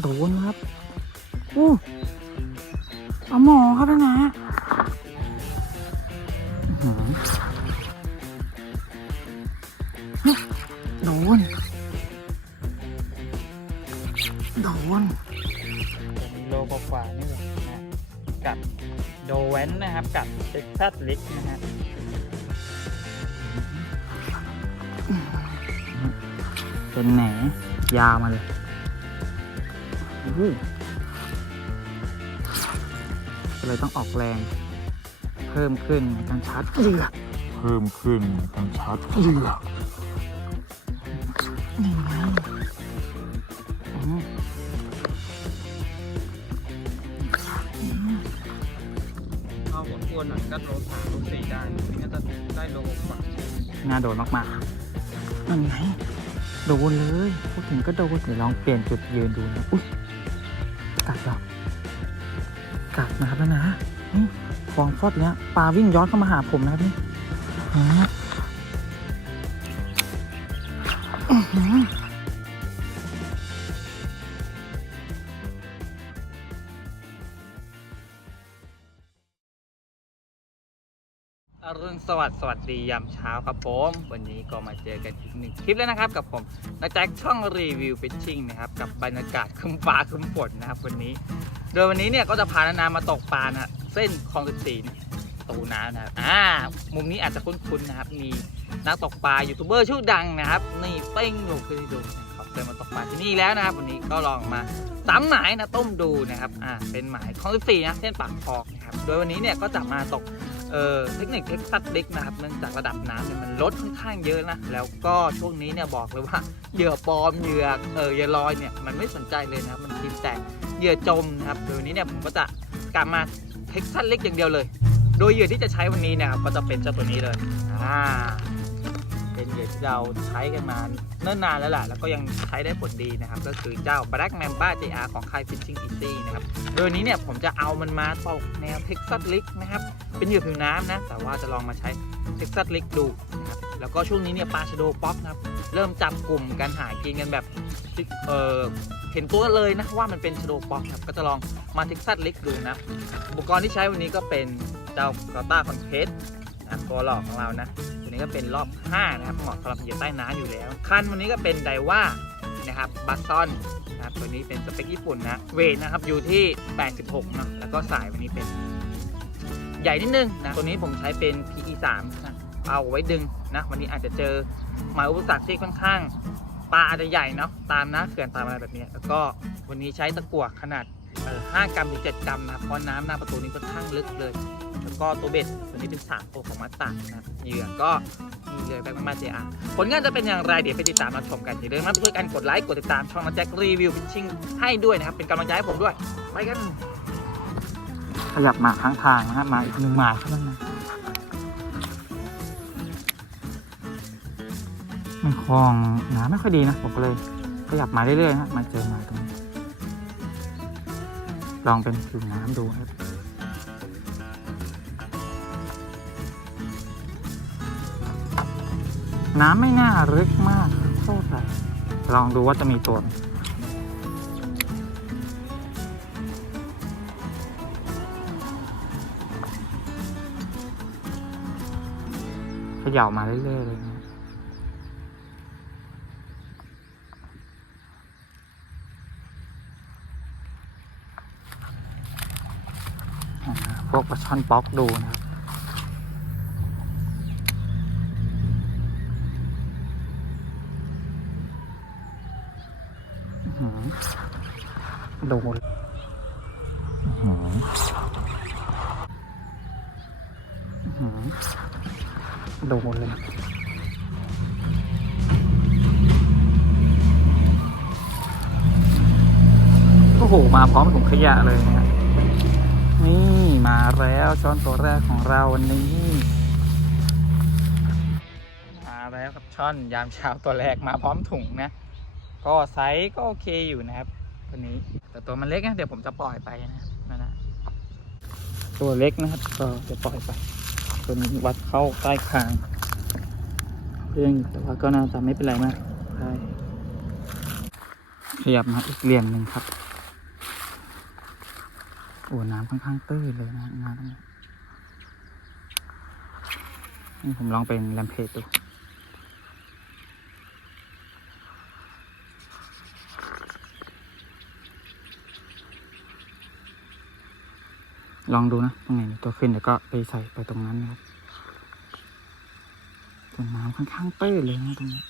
โดนครับอู้เอาหมอครับนะนะอื้อหือเนี่ยโดน โดนเป็นโลกว่าๆนี่แหละนะฮะกับโดเวนนะครับ กับเท็กซัสลิกนะฮะเป็นแหนยาวมาเลยอู้ ก็เลยต้องออกแรง เพิ่มขึ้นในการชาร์จเรือเพิ่มขึ้นการชาร์จเรือนี่ไงอืมเอาหมดอ้วนหน่อยก็โลสามโลสี่ได้นี่ก็จะได้โลกว่าน่าโดนมากๆนั่นไงโดนเลย พูดถึงก็โดนเดี๋ยวลองเปลี่ยนจุดยืนดูนะ อุ้ย กัดเหรอกัดนะครับนะนะนี่ฟองฟอดเนี้ยปลาวิ่งย้อนเข้ามาหาผมนะครับนี่ สวัสดิ์สวัสดียามเช้าครับผม วันนี้ก็มาเจอกันอีกหนึ่งคลิปแล้วนะครับกับผมนาแจ็คช่องรีวิวฟิชชิ่งนะครับกับบรรยากาศครึ้มฟ้าครึ้มฝนนะครับวันนี้ โดยวันนี้เนี่ยก็จะพานานามาตกปลานะเส้นคลองสิบสี่ตูน้ำนะครับอ่ามุมนี้อาจจะคุ้นๆนะครับมีนักตกปลายูทูบเบอร์ชื่อดังนะครับนี่เป้งหนูเคยดูนะครับเคยมาตกปลาที่นี่แล้วนะครับวันนี้ก็ลองมาสามหมายนะต้มดูนะครับอ่าเป็นหมายคลองสิบสี่นะเส้นปากคลองนะครับโดยวันนี้เนี่ยก็จะมาตก เอ่อเทคนิคเท็กซัสลิกนะครับเนื่องจากระดับน้ำเนี่ยมันลดค่อนข้างเยอะนะ แล้วก็ช่วงนี้เนี่ยบอกเลยว่าเหยื่อปลอมเหยื่อเออเหยื่อลอยเนี่ยมันไม่สนใจเลยนะครับมันกินแต่เหยื่อจมนะครับโดยนี้เนี่ยผมก็จะกลับมาเท็กซัสลิกอย่างเดียวเลย โดยเหยื่อที่จะใช้วันนี้เนี่ยครับก็จะเป็นเจ้าตัวนี้เลยอ่า เป็นเหยื่อที่เราใช้กันมาเนิ่นนานแล้วแหละแล้วก็ยังใช้ได้ผลดีนะครับ ก็คือเจ้า Black Mamba JR ของค่าย Fishing Easy นะครับ โดยนี้เนี่ยผมจะเอามันมาตกแนวเท็กซัสลิกนะครับ เป็นเหยื่อผิวน้ำนะ แต่ว่าจะลองมาใช้เท็กซัสลิกดูนะครับ แล้วก็ช่วงนี้เนี่ยปลาชโดป๊อกนะครับเริ่มจับกลุ่มกันหากินกันแบบเออเห็นตัวเลยนะว่ามันเป็นชโดป๊อกครับ ก็จะลองมาเท็กซัสลิกดูนะ อุปกรณ์ที่ใช้วันนี้ก็เป็นเจ้ากาต้าคอนเทสนะตัวหลอกของเรานะ นี้ก็เป็นรอบ 5 นะครับ เหมาะสำหรับเหยื่อใต้น้ำอยู่แล้ว คันวันนี้ก็เป็นไดว่านะครับบัสซอนนะครับตัวนี้เป็นสเปคญี่ปุ่นนะ เวทนะครับอยู่ที่ 86เนอะแล้วก็สายวันนี้เป็น ใหญ่นิดนึงนะตัวนี้ผมใช้เป็น PE 3 นะเอาไว้ดึงนะวันนี้อาจจะเจอหมายอุปสรรคที่ค่อนข้างปลาอาจจะใหญ่เนาะตามนะเขื่อนตามอะไรแบบนี้ แล้วก็วันนี้ใช้ตะกั่วขนาด5กรัมถึง7กรัมนะเพราะน้ำหน้าประตูนี้ค่อนข้างลึกเลย แล้วก็ตัวเบ็ดตัวนี้เป็น3ตัวของมัตตานะครับเหยื่อก็มีเลยแบงค์มาเจอาผลงานจะเป็นอย่างไรเดี๋ยวไปติดตามรับชมกันอย่าลืมนะช่วยกันกดไลค์กดติดตามช่องนักแจ็ครีวิวฟิชชิ่งให้ด้วยนะครับ เป็นกำลังใจให้ผมด้วย ไปกัน ขยับมาข้างทางนะครับมาอีกหนึ่งหมายเท่านั้นนะมันคลองน้ำไม่ค่อยดีนะผมก็เลยขยับมาเรื่อยๆนะมาเจอหมายตรงนี้ลองเป็นผิวน้ำดูครับ น้ำไม่น่าลึกมากเท่าไหร่ลองดูว่าจะมีตัวไหมเขย่ามาเรื่อยๆเลยนะพวกปลาช่อนป๊อกดูนะครับ อื้อหือ โดนอื้อหืออื้อหือโดนเลยโอ้โห มาพร้อมถุงขยะเลยนะนี่มาแล้วช้อนตัวแรกของเราวันนี้ มาแล้วครับช่อนยามเช้าตัวแรกมาพร้อมถุงนะ ก็ไซส์ก็โอเคอยู่นะครับ ตัวนี้ แต่ตัวมันเล็กนะเดี๋ยวผมจะปล่อยไปนะนั่นะ ตัวเล็กนะครับก็จะปล่อยไป ตัวนี้วัดเข้าใต้คางเรื่องแต่ว่าก็น่าจะไม่เป็นไรมากใช่ขยับมาอีกเหลี่ยมหนึ่งครับโอ้น้ำค่อนข้างตื้นเลยนะน้ำนี่ผมลองเป็นแรมเพจดู ลองดูนะตรงไหนมีตัวขึ้นเดี๋ยวก็ไปใส่ไปตรงนั้นนะครับแต่น้ำค่อนข้างตื้นเลยนะตรงนี้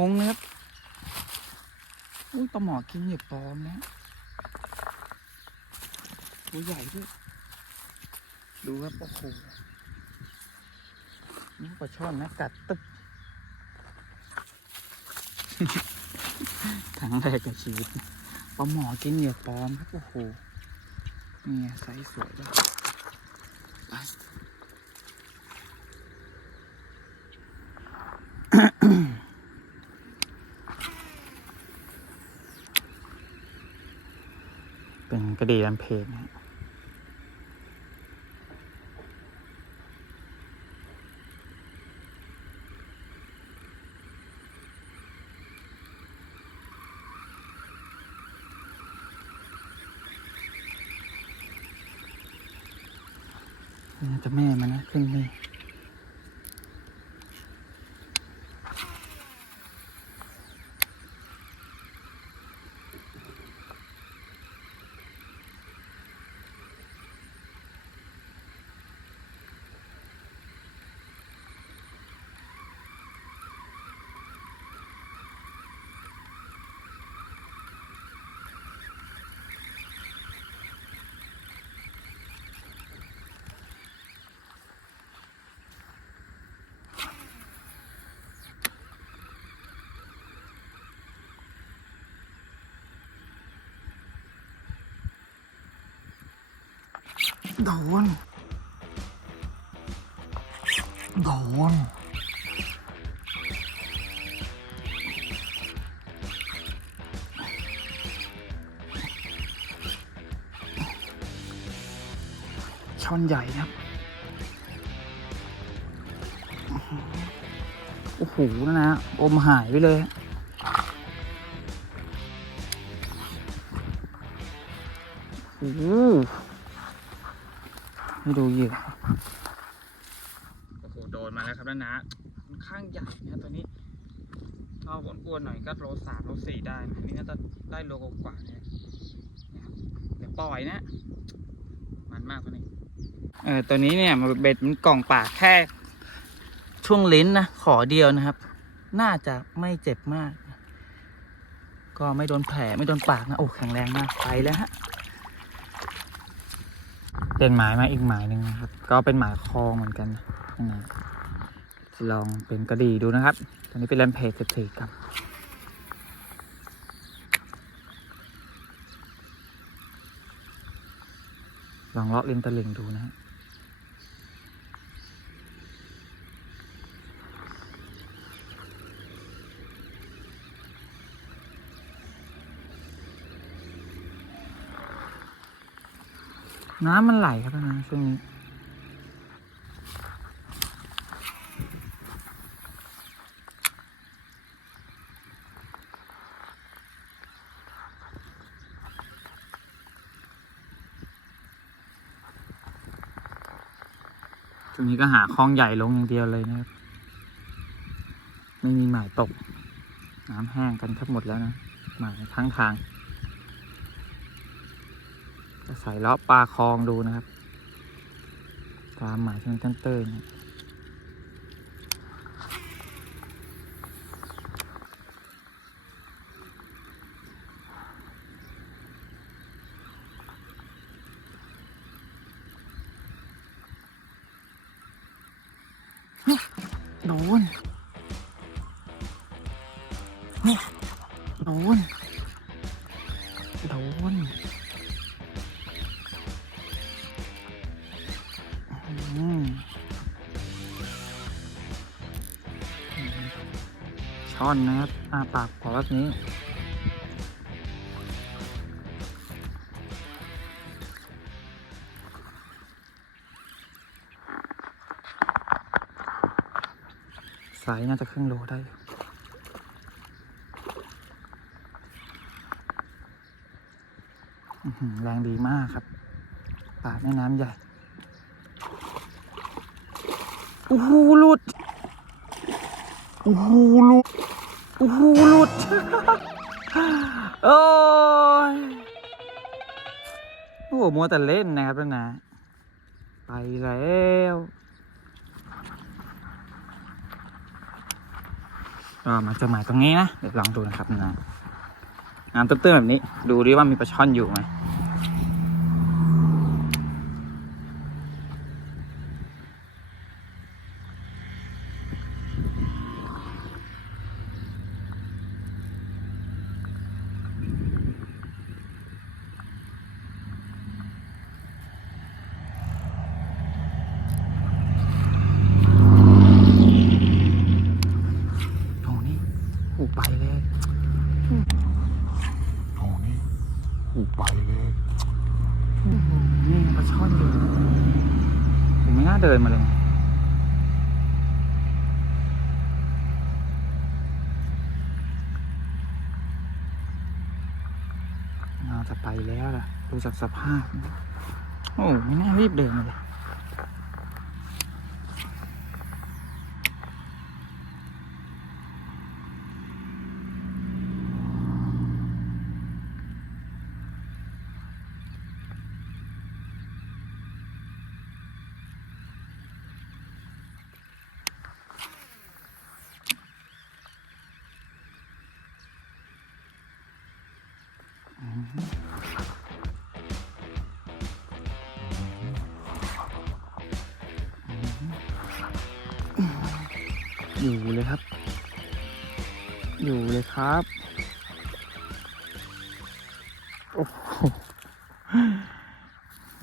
งงเลยครับ อุ้ยปลาหมอกินเหยียบปลอมนะตัวใหญ่ด้วย ดูครับโอ้โหนี่ปลาช่อนนะกัดตึ๊บครั้งแรกในชีวิตปลาหมอกินเหยื่อปลอมครับโอ้โหนี่ไงไซส์สวยด้วยไป เป็น กระดีลำเพลนะฮะน่าจะแม่มันนะขึ้นนี่ โดน โดนช่อนใหญ่ครับ โอ้โหนะนะอมหายไปเลย ให้ดูเหยื่อโอ้โหโดนมาแล้วครับนะนะค่อนข้างใหญ่นะตัวนี้เอาอ้วนๆหน่อยก็โลสามโลสี่ได้นะนี่น่าจะได้โลกว่าเนี่ยเดี๋ยวปล่อยนะ มันมากตัวนี้เออตัวนี้เนี่ยมันเบ็ดมันกล่องปากแค่ช่วงลิ้นนะขอเดียวนะครับ น่าจะไม่เจ็บมาก ก็ไม่โดนแผลไม่โดนปากนะโอ้แข็งแรงมากไปแล้วฮะ เปลี่ยนหมายมาอีกหมายหนึ่งนะครับ ก็เป็นหมายคลองเหมือนกันนะนลองเป็นกระดีดูนะครับ ตอนนี้เป็นแรมเพจสิบสี่ครับลองเลาะริมตะลิ่งดูนะฮะ น้ำมันไหลครับนะช่วงนี้ ช่วงนี้ก็หาคลองใหญ่ลงอย่างเดียวเลยนะครับ ไม่มีหมายตก น้ำแห้งกันทั้งหมดแล้วนะหมายทั้งทาง ใส่เลาะปลาคลองดูนะครับ ตามหมายของท่านเต้ยโดนโดน อนนะครับอ้าปากขอแบบนี้ สายน่าจะครึ่งโลได้แรงดีมากครับปลาแม่น้ำใหญ่ โอ้โหหลุด โอ้โหหลุด โอ้โหหลุด โอ้ยโอ้โหมัวแต่เล่นนะครับท่านนะ ไปแล้วก็มาเจอหมายตรงนี้นะ เดี๋ยวลองดูนะครับนะน้ำตื้นๆแบบนี้ ดูดิว่ามีปลาช่อนอยู่ไหมตรงนี้หูไปเลย โอ้นี่หูไปเลย นี่ปลาช่อนอยู่ผมไม่น่าเดินมาเลยน่าจะไปแล้วล่ะ ดูจากสภาพ โอ้ไม่น่ารีบเดินเลย อยู่เลยครับ อยู่เลยครับ โอ้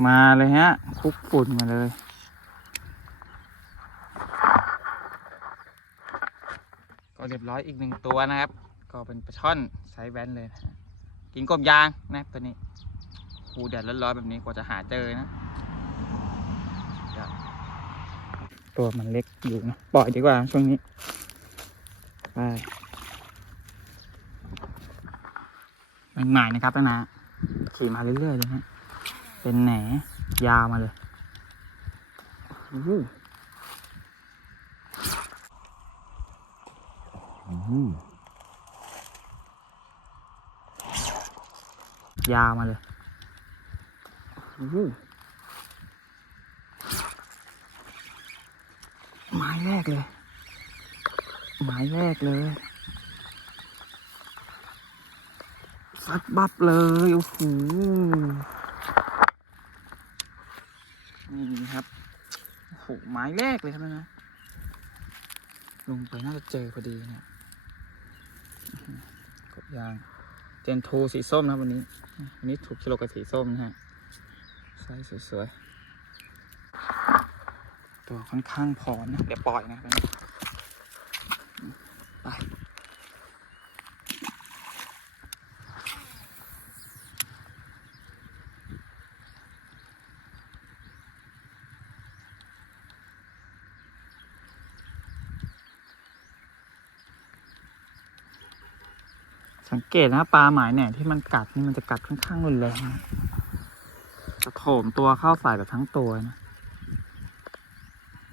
มาเลยฮะคลุกฝุ่นมาเลย ก็เรียบร้อยอีกหนึ่งตัวนะครับ ก็เป็นปลาช่อนไซส์แวนเลยนะฮะกินกบยางนะตัวนี้หูแดดร้อนๆแบบนี้กว่าจะหาเจอนะเดี๋ยว ตัวมันเล็กอยู่นะปล่อยดีกว่าช่วงนี้ไปเป็นหมายนะครับนะ ขี่มาเรื่อยๆเลยฮะเป็นแหนยาวมาเลยอืมยาวมาเลย หไม้แรกเลยไม้แรกเลยซัดบับเลยโอ้โหนี่ครับโอ้โหไม้แรกเลยครับนะลงไปน่าจะเจอพอดีเนี่ยกดยางเจนทูสีส้มนะครับวันนี้ วันนี้ถูกกิโลกับสีส้มนะฮะไซส์สวยๆ ตัวค่อนข้างพอนะ เดี๋ยวปล่อยนะไปสังเกตนะปลาหมายเนี่ยที่มันกัดนี่มันจะกัดค่อนข้างรุนแรงจะโถมตัวเข้าใส่แบบทั้งตัวนะ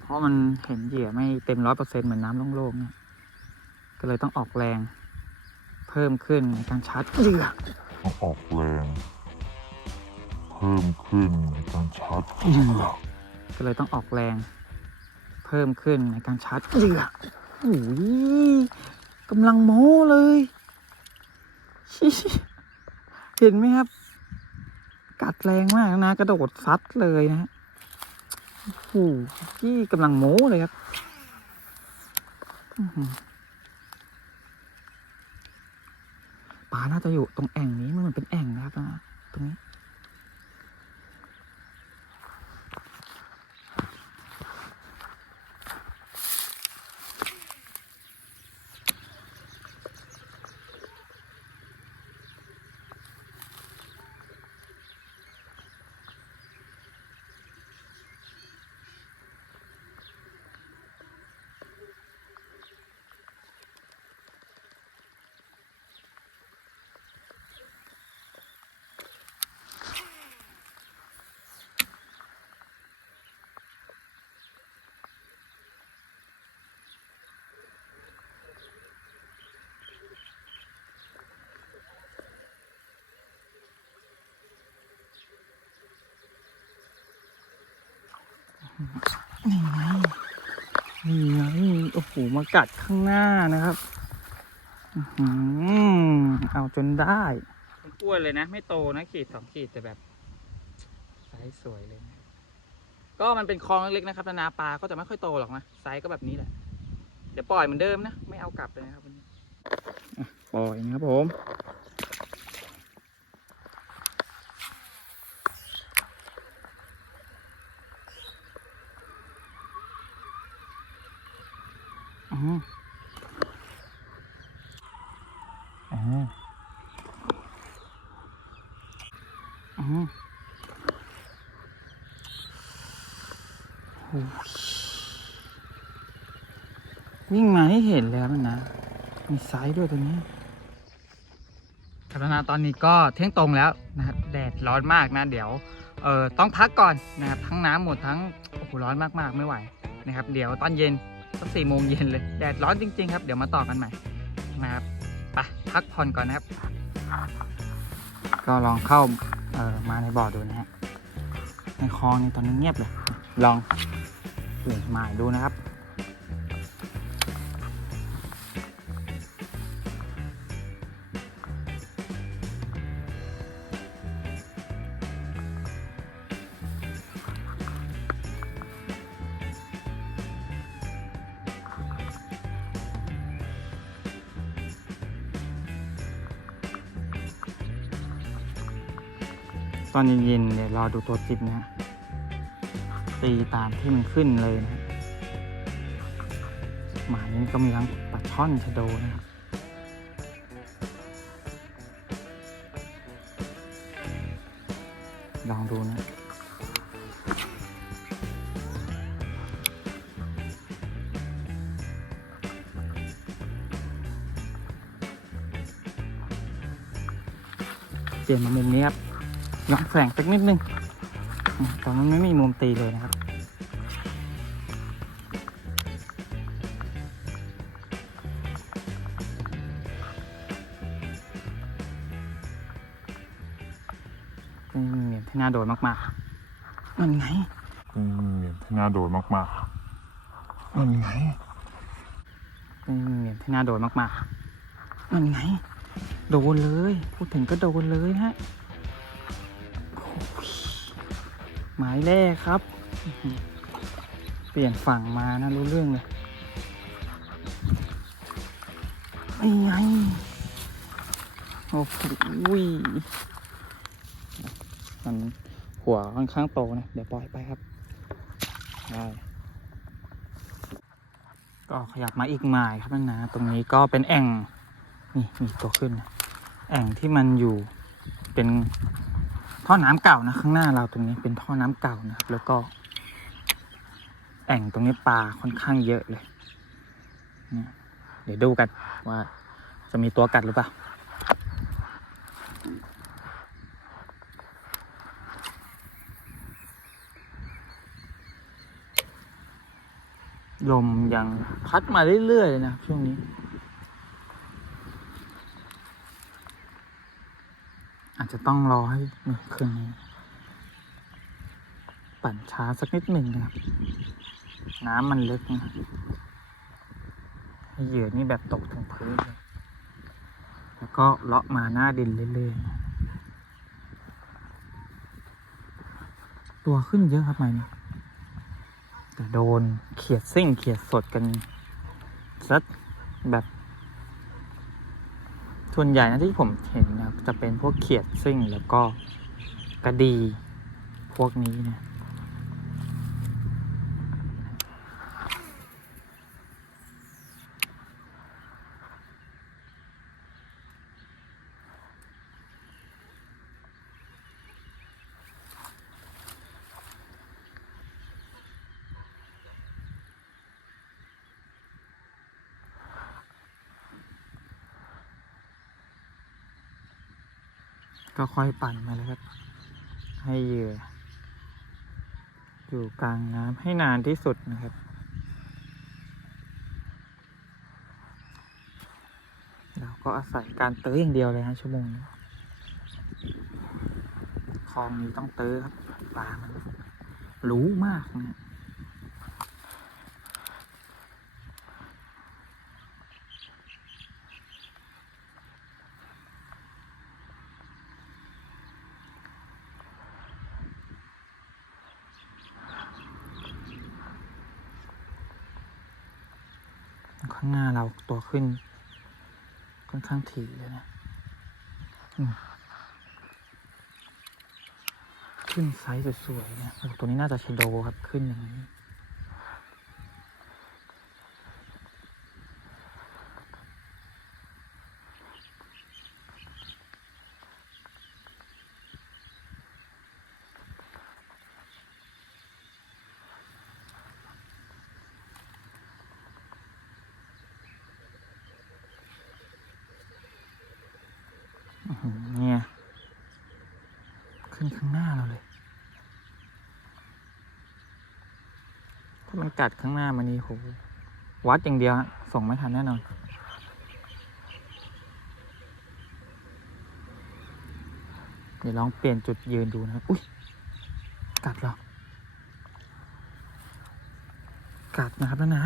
เพราะมันเห็นเหยื่อไม่เต็มร้อยเปอร์เซ็นเหมือนน้ำโล่งๆเนี่ยก็เลยต้องออกแรงเพิ่มขึ้นในการชาร์จเหยื่อต้องออกแรงเพิ่มขึ้นในการชาร์จเหยื่อก็เลยต้องออกแรงเพิ่มขึ้นในการชาร์จเหยื่อโอ้ยกำลังโม้เลยชิเห็นไหมครับ กัดแรงมากนะ กระโดดซัดเลยนะฮะ โอ้โหที่กำลังโม้เลยครับปลาน่าจะอยู่ตรงแอ่งนี้มันเหมือนเป็นแอ่งนะครับนะตรงนี้ นี่ไงนี่ไงโอ้โหมากัดข้างหน้านะครับอื้อหือเอาจนได้มันอ้วนเลยนะ ไม่โตนะขีดสองขีดแต่แบบไซส์สวยเลยนะก็มันเป็นคลองเล็กๆนะครับนานาปลาก็จะไม่ค่อยโตหรอกนะไซส์ก็แบบนี้แหละ เดี๋ยวปล่อยเหมือนเดิมนะ ไม่เอากลับเลยนะครับวันนี้ปล่อยนะครับผม อืมอืมอืมโอ้ยวิ่งมาให้เห็นแล้วนะ มีไซส์ด้วยตัวนี้ครับนานาตอนนี้ก็เที่ยงตรงแล้วนะครับแดดร้อนมากนะ เดี๋ยวเออต้องพักก่อนนะครับทั้งน้ำหมดทั้งโอ้โหร้อนมากๆไม่ไหวนะครับ เดี๋ยวตอนเย็น สักสี่โมงเย็นเลย แดดร้อนจริง ๆ ครับ เดี๋ยวมาต่อกันใหม่นะครับไปพักผ่อนก่อนนะครับ ก็ลองเข้าเออมาในบ่อดูนะฮะในคลองนี่ตอนนี้เงียบเลย ลองเปลี่ยนหมายดูนะครับ ตอนเย็นๆเดี๋ยวรอดูตัวจิบนะฮะตีตามที่มันขึ้นเลยนะหมายนี้ก็มีทั้งปลาช่อนชะโดนะครับลองดูนะเปลี่ยนมามุมนี้ครับ ลองแสงสักนิดนึงอืมตอนนั้นไม่มีมุมตีเลยนะครับนี่เหรียญที่น่าโดนมากๆนั่นไงอืมเหรียญที่น่าโดนมากๆนั่นไงนี่เหรียญที่น่าโดนมากๆนั่นไง โดนเลย พูดถึงก็โดนเลยฮะ หมายแรกครับ เปลี่ยนฝั่งมานะรู้เรื่องเลยนี่ไงโอ้โหมันหัวค่อนข้างโตนะ เดี๋ยวปล่อยไปครับได้ก็ขยับมาอีกหมายครับนั่นนะตรงนี้ก็เป็นแอ่ง นี่มีตัวขึ้นนะแอ่งที่มันอยู่เป็น ท่อน้ำเก่านะข้างหน้าเราตรงนี้เป็นท่อน้ำเก่านะครับ แล้วก็แอ่งตรงนี้ปลาค่อนข้างเยอะเลยเนี่ยเดี๋ยวดูกันว่าจะมีตัวกัดหรือเปล่าลมยังพัดมาเรื่อยๆเลยนะช่วงนี้ อาจจะต้องรอให้นี่คืนนี้ปั่นช้าสักนิดหนึ่งนะครับ น้ำมันลึกนะให้เหยื่อนี่แบบตกถึงพื้นเลยแล้วก็เลาะมาหน้าดินเรื่อยๆ ตัวขึ้นเยอะครับไหมเนี่ยแต่โดนเขียดซิ่งเขียดสดกันซะแบบ ส่วนใหญ่นะที่ผมเห็นนะจะเป็นพวกเขียดซิ่งแล้วก็กระดี พวกนี้นะ ค่อยปั่นมาเลยครับ ให้เหยื่อ อยู่กลางน้ำให้นานที่สุดนะครับเราก็อาศัยการเตื้ออย่างเดียวเลยฮะชั่วโมงนี้คลองนี้ต้องเตื้อครับปลามันรู้มากนะ ข้างหน้าเราตัว ขึ้น ค่อนข้างถี่เลยนะขึ้นไซส์สวยๆนะโอ้ตัวนี้น่าจะชโดครับขึ้นอย่างนี้ อื้อหือเนี่ย ขึ้นข้างหน้าเราเลย ถ้ามัน กัดข้างหน้ามันนี่โหวัดอย่างเดียวส่งไม่ทันแน่นอน เดี๋ยวลองเปลี่ยนจุดยืนดูนะอุ้ยกัดหรอกัดนะครับนะนะ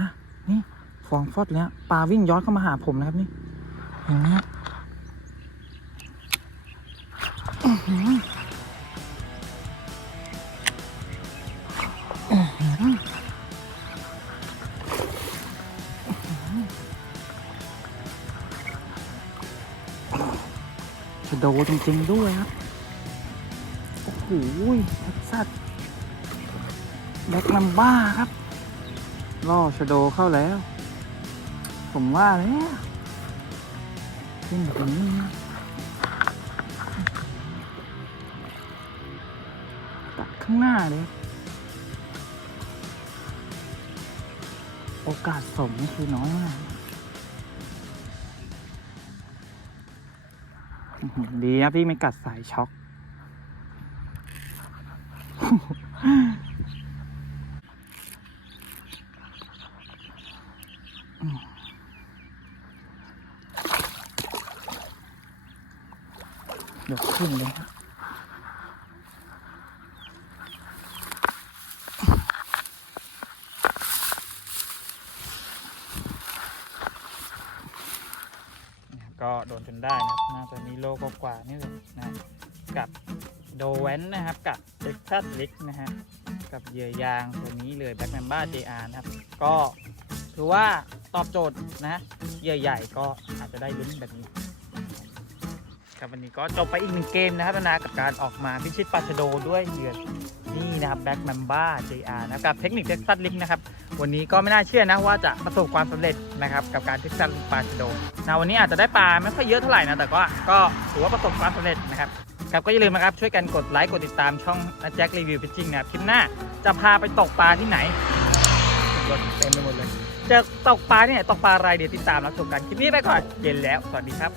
นี่ฟองฟอดเลยฮะปลาวิ่งย้อนเข้ามาหาผมนะครับนี่อย่างนี้ย จริงๆด้วยครับ โอ้โหแท็กซัสแบ็กนัมบ้าครับ ล่อชโดเข้าแล้ว ผมว่าแล้วขึ้นแบบนี้ตัดข้างหน้าเลย โอกาสสมนี่คือน้อยมาก ดีนะพี่ไม่กัดสายช็อก ซัสลิกนะฮะ กับเหยื่อยางตัวนี้เลยแบ็กแมมบ้า JR นะครับ ก็ถือว่าตอบโจทย์นะเหยื่อใหญ่ก็อาจจะได้ลุ้นแบบนี้ ครับวันนี้ก็จบไปอีกหนึ่งเกมนะครับนะกับการออกมาพิชิตปาชโดด้วยเหยื่อนี่นะครับแบ็กแมมบ้า JR นะครับกับเทคนิคเท็กซัสลิกนะครับ วันนี้ก็ไม่น่าเชื่อนะว่าจะประสบความสำเร็จนะครับกับการเท็กซัสปาชโดนะวันนี้อาจจะได้ปลาไม่ค่อยเยอะเท่าไหร่นะแต่ก็ก็ถือว่าประสบความสำเร็จนะครับ ครับก็อย่าลืมนะครับช่วยกันกดไลค์กดติดตามช่องแจ็ครีวิวพิชชิ่งนะครับคลิปหน้าจะพาไปตกปลาที่ไหนรถเต็มไปหมดเลย จะตกปลาเนี่ยตกปลาอะไรเดี๋ยวติดตามรับชมกันคลิปนี้ไปก่อนเย็นแล้วสวัสดีครับ